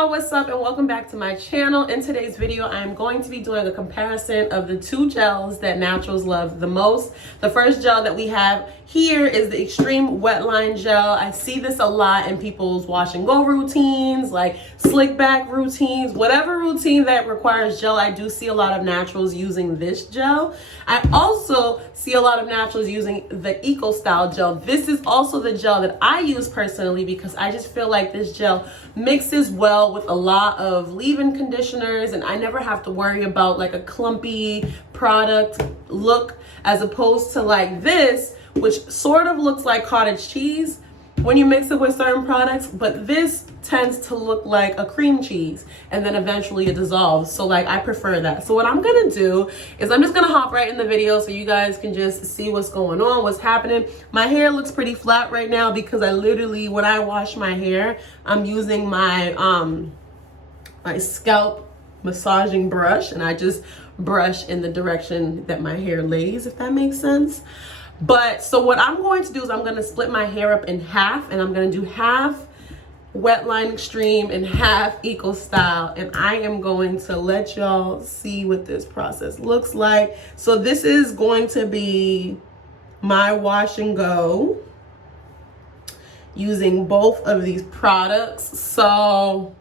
y'all, what's up, and welcome back to my channel. In today's video, I'm going to be doing a comparison of the two gels that naturals love the most. The first gel that we have here is the Xtreme Wetline Gel. I see this a lot in people's wash and go routines, like slick back routines, whatever routine that requires gel. I do see a lot of naturals using this gel. I also see a lot of naturals using the Eco Style gel. This is also the gel that I use personally because I just feel like this gel mixes well with a lot of leave-in conditioners, and I never have to worry about like a clumpy product look, as opposed to like this, which sort of looks like cottage cheese when you mix it with certain products, but this tends to look like a cream cheese and then eventually it dissolves. So like I prefer that. So what I'm gonna do is I'm just gonna hop right in the video so you guys can just see what's going on, what's happening. My hair looks pretty flat right now because I literally, when I wash my hair, I'm using my my scalp massaging brush, and I just brush in the direction that my hair lays, if that makes sense. But so what I'm going to do is I'm going to split my hair up in half, and I'm going to do half Wetline Xtreme and half Eco Style, and I am going to let y'all see what this process looks like. So this is going to be my wash and go using both of these products. So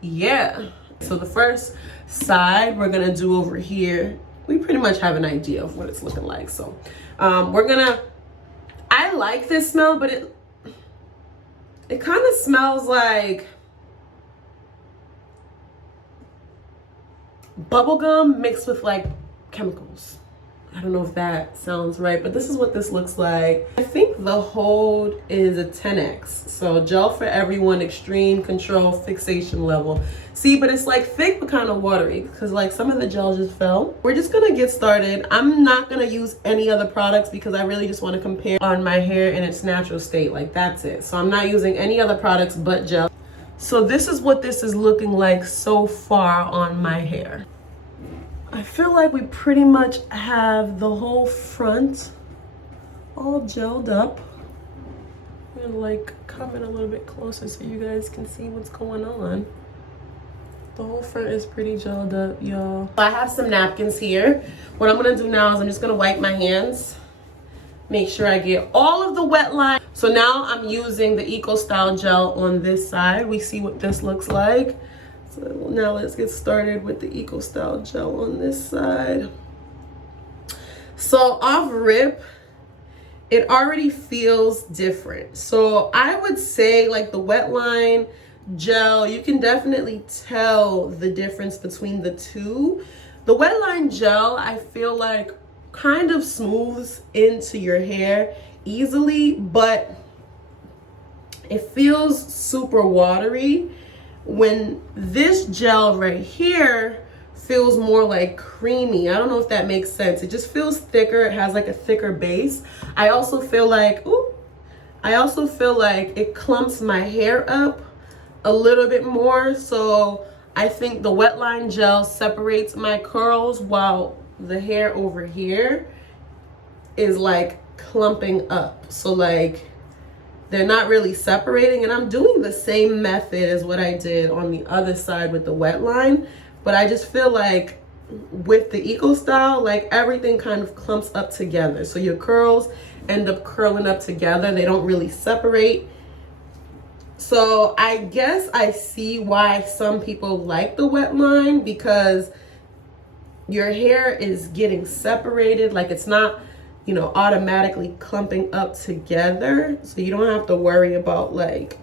yeah, so the first side we're gonna do over here, we pretty much have an idea of what it's looking like. So I like this smell, but it kind of smells like bubblegum mixed with like chemicals. I don't know if that sounds right, but this is what this looks like. I think the hold is a 10x. So gel for everyone, extreme control fixation level. See, but it's like thick but kind of watery because like some of the gel just fell. We're just gonna get started. I'm not gonna use any other products because I really just want to compare on my hair in its natural state. Like that's it. So I'm not using any other products but gel. So this is what this is looking like so far on my hair. I feel like we pretty much have the whole front all gelled up. I'm gonna like come in a little bit closer so you guys can see what's going on. The whole front is pretty gelled up, y'all. I have some napkins here. What I'm gonna do now is I'm just gonna wipe my hands, make sure I get all of the wet line. So now I'm using the Eco Style gel on this side. We see what this looks like. So now let's get started with the Eco Style gel on this side. So off rip, it already feels different. So I would say like the Wetline gel, you can definitely tell the difference between the two. The Wetline gel, I feel like kind of smooths into your hair easily, but it feels super watery. When this gel right here feels more like creamy. I don't know if that makes sense. It just feels thicker. It has like a thicker base. I also feel like it clumps my hair up a little bit more. So I think the Wetline gel separates my curls while the hair over here is like clumping up. So like they're not really separating, and I'm doing the same method as what I did on the other side with the Wetline, but I just feel like with the Eco Style, like everything kind of clumps up together. So your curls end up curling up together. They don't really separate. So I guess I see why some people like the Wetline, because your hair is getting separated. Like it's not, you know, automatically clumping up together, so you don't have to worry about like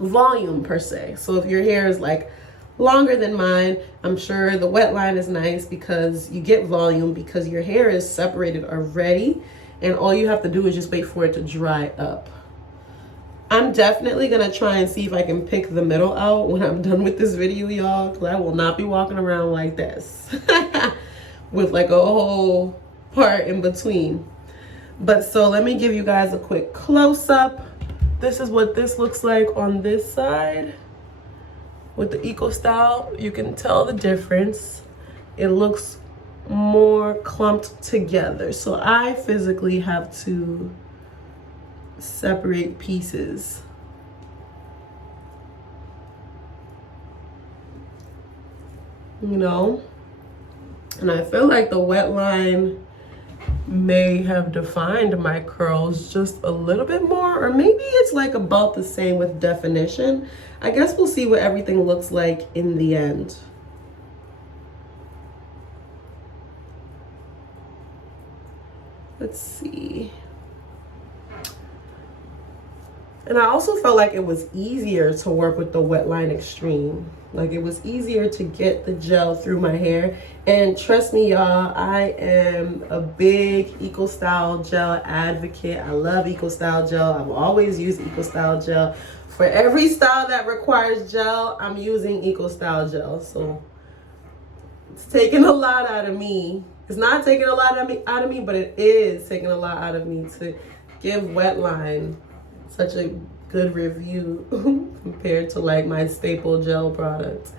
volume per se. So if your hair is like longer than mine, I'm sure the Wetline is nice because you get volume because your hair is separated already, and all you have to do is just wait for it to dry up. I'm definitely gonna try and see if I can pick the middle out when I'm done with this video, y'all, because I will not be walking around like this with like a whole part in between. But so let me give you guys a quick close-up. This is what this looks like on this side with the Eco Style. You can tell the difference. It looks more clumped together, so I physically have to separate pieces you know? And I feel like the wet line may have defined my curls just a little bit more, or maybe it's like about the same with definition. I guess we'll see what everything looks like in the end. Let's see. And I also felt like it was easier to work with the Wetline Xtreme. Like, it was easier to get the gel through my hair. And trust me, y'all, I am a big EcoStyle gel advocate. I love EcoStyle gel. I've always used EcoStyle gel. For every style that requires gel, I'm using EcoStyle gel. So it's taking a lot out of me. It's not taking a lot out of me, but it is taking a lot out of me to give Wetline such a good review compared to like my staple gel products.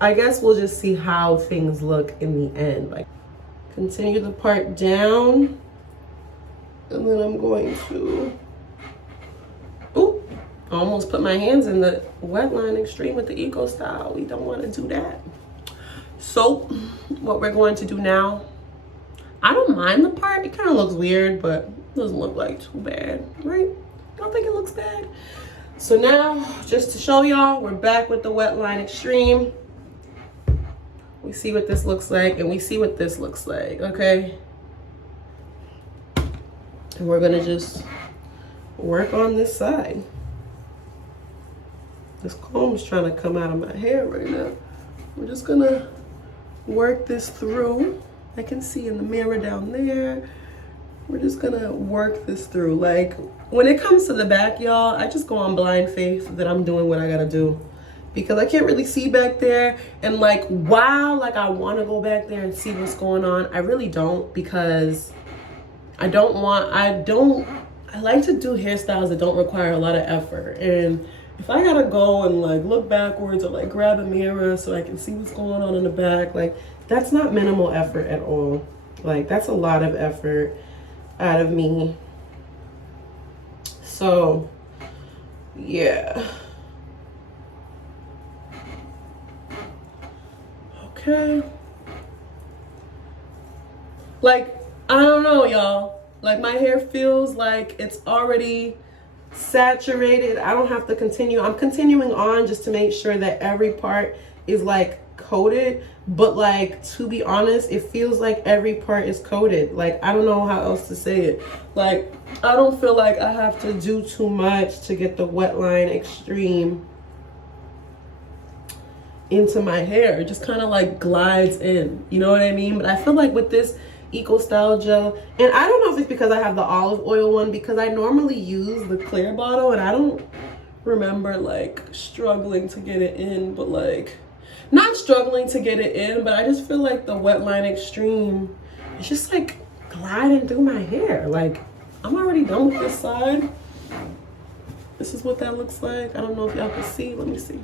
I guess we'll just see how things look in the end. Like, continue the part down, and then I'm going to, ooh, I almost put my hands in the Wetline Xtreme with the EcoStyle. We don't want to do that. So what we're going to do now, I don't mind the part. It kind of looks weird, but it doesn't look like too bad, right? I don't think it looks bad. So now, just to show y'all, we're back with the Wetline Xtreme. We see what this looks like, and we see what this looks like, okay? And we're gonna just work on this side. This comb is trying to come out of my hair right now. We're just gonna work this through. I can see in the mirror down there. We're just gonna work this through. Like, when it comes to the back, y'all, I just go on blind faith that I'm doing what I gotta do, because I can't really see back there. And like, while like I wanna go back there and see what's going on, I really don't, because I like to do hairstyles that don't require a lot of effort. And if I gotta go and like look backwards or like grab a mirror so I can see what's going on in the back, like, that's not minimal effort at all. Like, that's a lot of effort out of me. So yeah, okay. Like, I don't know, y'all, like my hair feels like it's already saturated. I don't have to continue. I'm continuing on just to make sure that every part is like coated, but like, to be honest, it feels like every part is coated. Like, I don't know how else to say it. Like, I don't feel like I have to do too much to get the Wetline Xtreme into my hair. It just kind of like glides in, you know what I mean? But I feel like with this EcoStyle gel, and I don't know if it's because I have the olive oil one, because I normally use the clear bottle, and I don't remember like struggling to get it in, but like, not struggling to get it in, but I just feel like the Wetline Xtreme is just like gliding through my hair. Like, I'm already done with this side. This is what that looks like. I don't know if y'all can see. Let me see.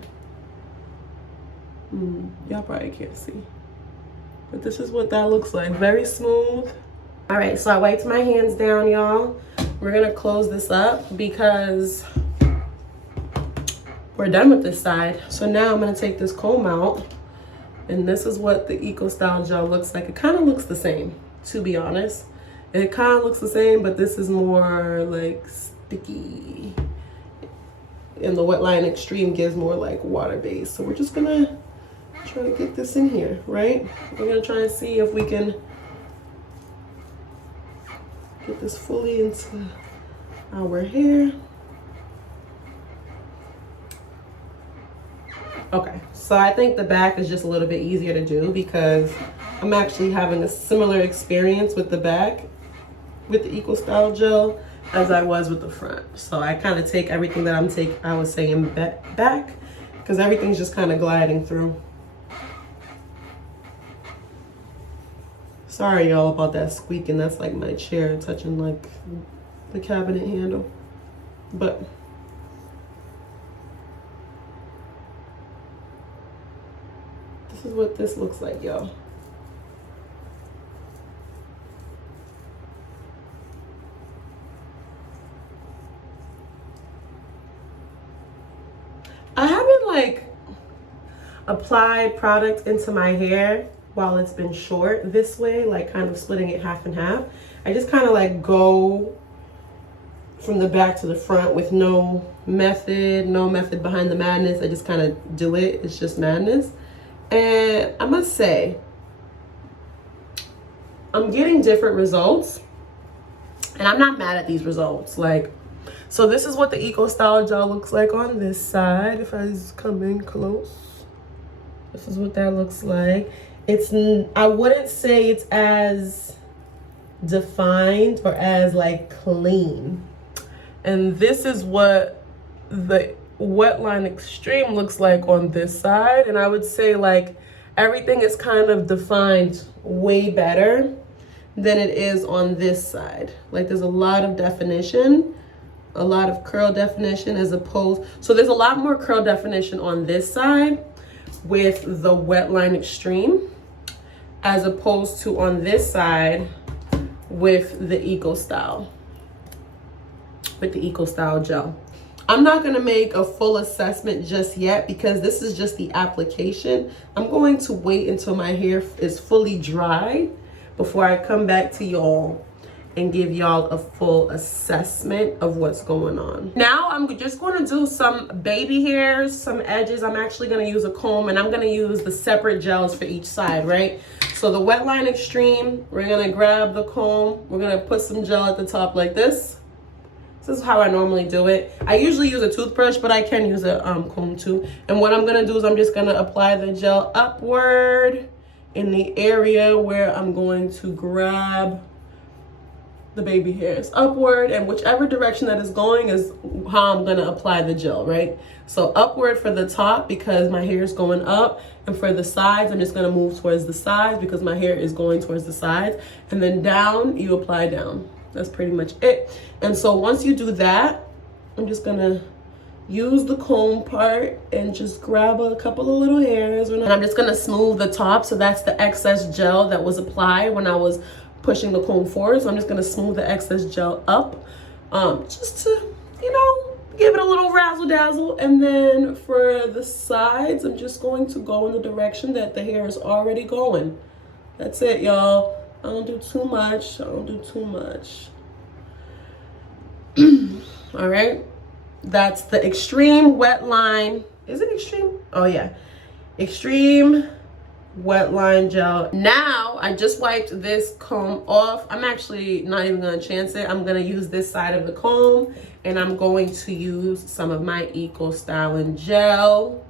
Y'all probably can't see, but this is what that looks like. Very smooth. All right, so I wiped my hands down, y'all. We're gonna close this up because we're done with this side. So now I'm gonna take this comb out, and this is what the EcoStyle gel looks like. It kind of looks the same, to be honest. It kind of looks the same, but this is more like sticky, and the Wetline Xtreme gives more like water based. So we're just gonna try to get this in here, right? We're gonna try and see if we can get this fully into our hair. Okay, so I think the back is just a little bit easier to do because I'm actually having a similar experience with the back with the EcoStyle gel as I was with the front. So I kind of take everything that I was saying back, because everything's just kind of gliding through. Sorry y'all about that squeaking. That's like my chair touching like the cabinet handle. But this is what this looks like, y'all. apply product into my hair while it's been short this way, like kind of splitting it half and half. I just kind of like go from the back to the front with no method behind the madness. I just kind of do it. It's just madness. And I must say, I'm getting different results, and I'm not mad at these results. Like, so this is what the Eco Style Gel looks like on this side. If I just come in close, this is what that looks like. I wouldn't say it's as defined or as like clean. And this is what the Wetline Xtreme looks like on this side. And I would say like everything is kind of defined way better than it is on this side. Like there's a lot of definition, a lot of curl definition as opposed, so there's a lot more curl definition on this side with the Wetline Xtreme as opposed to on this side with the Eco Style. With the Eco Style Gel. I'm not going to make a full assessment just yet because this is just the application. I'm going to wait until my hair is fully dry before I come back to y'all and give y'all a full assessment of what's going on. Now I'm just going to do some baby hairs, some edges. I'm actually going to use a comb, and I'm going to use the separate gels for each side, right? So the Wetline Xtreme, we're going to grab the comb. We're going to put some gel at the top like this. This is how I normally do it. I usually use a toothbrush, but I can use a comb too. And what I'm gonna do is I'm just gonna apply the gel upward in the area where I'm going to grab the baby hairs upward, and whichever direction that is going is how I'm gonna apply the gel, right? So upward for the top because my hair is going up, and for the sides, I'm just gonna move towards the sides because my hair is going towards the sides, and then down, you apply down. That's pretty much it. And so once you do that, I'm just gonna use the comb part and just grab a couple of little hairs. And I'm just gonna smooth the top. So that's the excess gel that was applied when I was pushing the comb forward. So I'm just gonna smooth the excess gel up just to, you know, give it a little razzle dazzle. And then for the sides, I'm just going to go in the direction that the hair is already going. That's it, y'all. I don't do too much. I don't do too much. All right. That's the Xtreme Wetline. Is it Xtreme? Oh, yeah. Xtreme Wetline Gel. Now, I just wiped this comb off. I'm actually not even going to chance it. I'm going to use this side of the comb, and I'm going to use some of my Eco Styling Gel.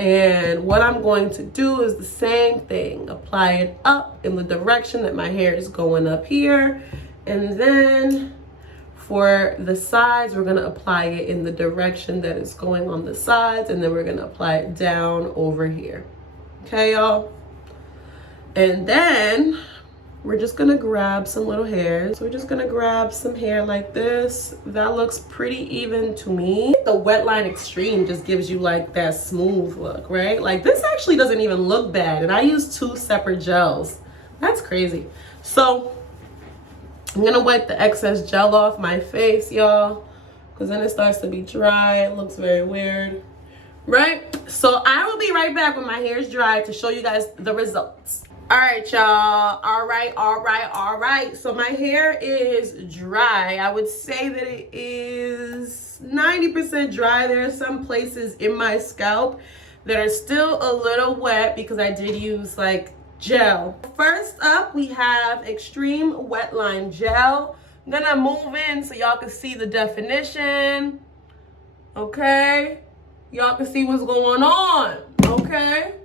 And what I'm going to do is the same thing. Apply it up in the direction that my hair is going up here. And then for the sides, we're gonna apply it in the direction that it's going on the sides. And then we're gonna apply it down over here. Okay, y'all? And then we're just gonna grab some little hairs. We're just gonna grab some hair like this. That looks pretty even to me. The Wetline Xtreme just gives you like that smooth look, right? Like this actually doesn't even look bad. And I use 2 separate gels. That's crazy. So I'm gonna wipe the excess gel off my face, y'all, because then it starts to be dry. It looks very weird, right? So I will be right back when my hair is dry to show you guys the results. All right, y'all. All right. So my hair is dry. I would say that it is 90% dry. There are some places in my scalp that are still a little wet because I did use like gel. First up, we have Xtreme Wetline Gel. I'm gonna move in so y'all can see the definition. Okay? Y'all can see what's going on. Okay?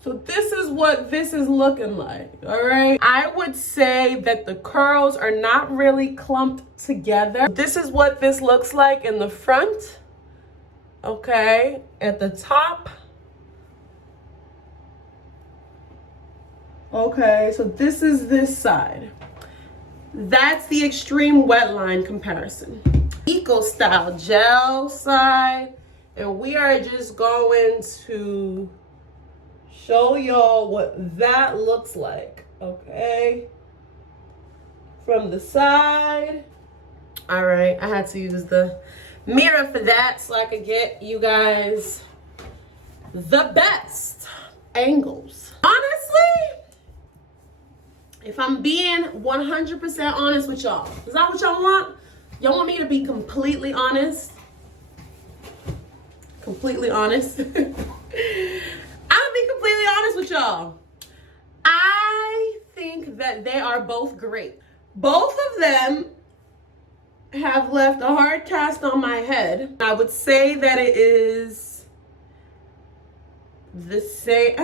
So this is what this is looking like, all right? I would say that the curls are not really clumped together. This is what this looks like in the front, okay? At the top. Okay, so this is this side. That's the Xtreme Wetline comparison. Eco Style Gel side, and we are just going to show y'all what that looks like, okay? From the side. All right, I had to use the mirror for that so I could get you guys the best angles. Honestly, if I'm being 100% honest with y'all, is that what y'all want? Y'all want me to be completely honest? Completely honest. I'll be completely honest with y'all. I think that they are both great. Both of them have left a hard cast on my head. I would say that it is the same.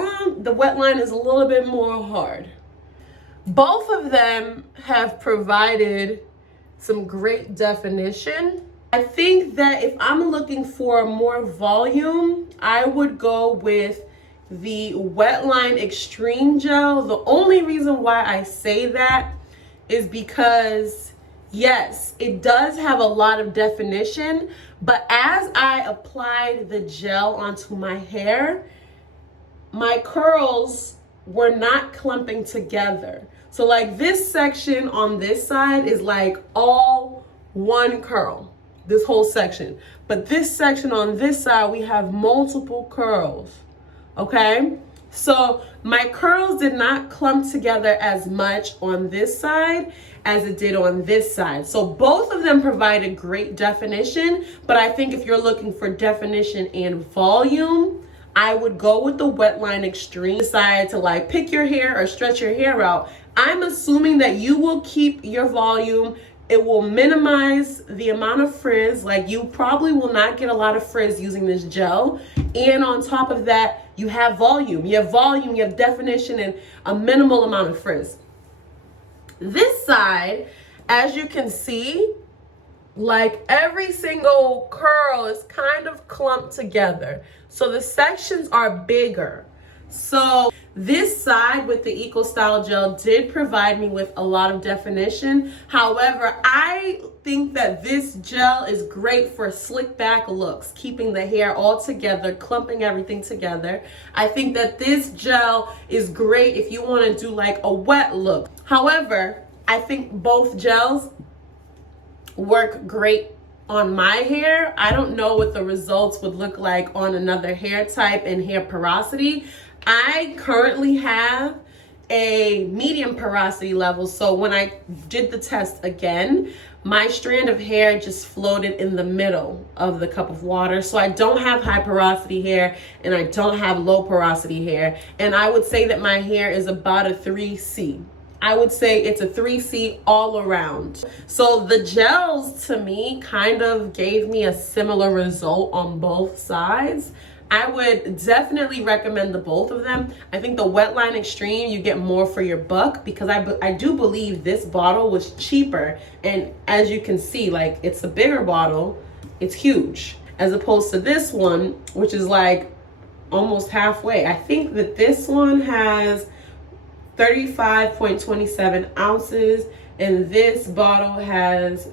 The Wetline is a little bit more hard. Both of them have provided some great definition. I think that if I'm looking for more volume, I would go with the Wetline Xtreme Gel. The only reason why I say that is because, yes, it does have a lot of definition, but as I applied the gel onto my hair, my curls were not clumping together. So like this section on this side is like all one curl, this whole section. But this section on this side, we have multiple curls, okay? So my curls did not clump together as much on this side as it did on this side. So both of them provided great definition, but I think if you're looking for definition and volume, I would go with the Wetline Xtreme. Decide to like pick your hair or stretch your hair out. I'm assuming that you will keep your volume. It will minimize the amount of frizz. Like you probably will not get a lot of frizz using this gel. And on top of that, you have volume. You have volume, you have definition, and a minimal amount of frizz. This side, as you can see, like every single curl is kind of clumped together. So the sections are bigger. So this side with the Eco Style Gel did provide me with a lot of definition. However, I think that this gel is great for slick back looks, keeping the hair all together, clumping everything together. I think that this gel is great if you want to do like a wet look. However, I think both gels work great on my hair. I don't know what the results would look like on another hair type and hair porosity. I currently have a medium porosity level, so when I did the test again, my strand of hair just floated in the middle of the cup of water. So I don't have high porosity hair and I don't have low porosity hair, and I would say that my hair is about a 3C. I would say it's a 3C all around. So the gels to me kind of gave me a similar result on both sides. I would definitely recommend the both of them. I think the Wetline Xtreme, you get more for your buck, because I do believe this bottle was cheaper. And as you can see, like it's a bigger bottle, it's huge, as opposed to this one, which is like almost halfway. I think that this one has 35.27 ounces and this bottle has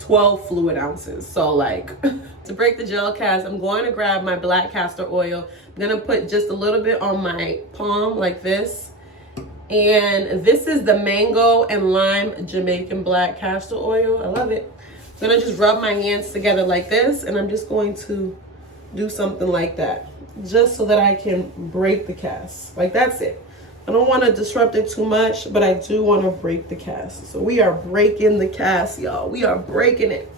12 fluid ounces. So like to break the gel cast, I'm going to grab my black castor oil. I'm gonna put just a little bit on my palm like this, and this is the mango and lime Jamaican black castor oil. I love it. I'm gonna just rub my hands together like this, and I'm just going to do something like that just so that I can break the cast. Like that's it. I don't want to disrupt it too much, but I do want to break the cast. So we are breaking the cast, y'all. We are breaking it.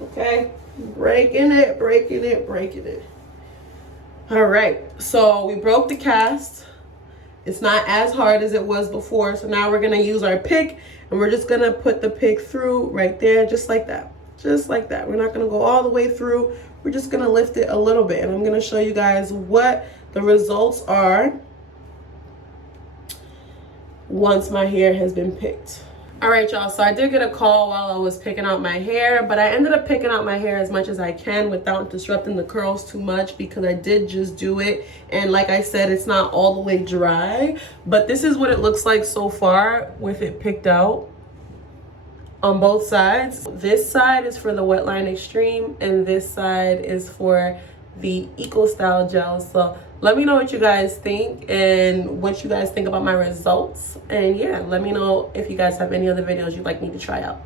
Okay? Breaking it, breaking it, breaking it. All right. So we broke the cast. It's not as hard as it was before. So now we're going to use our pick, and we're just going to put the pick through right there, just like that. Just like that. We're not going to go all the way through. We're just going to lift it a little bit, and I'm going to show you guys what the results are once my hair has been picked. All right, y'all, so I did get a call while I was picking out my hair, but I ended up picking out my hair as much as I can without disrupting the curls too much, because I did just do it. And like I said, it's not all the way dry, but this is what it looks like so far with it picked out on both sides. This side is for the Wetline Xtreme, and this side is for the Eco Style Gel. So let me know what you guys think and what you guys think about my results. And yeah, let me know if you guys have any other videos you'd like me to try out.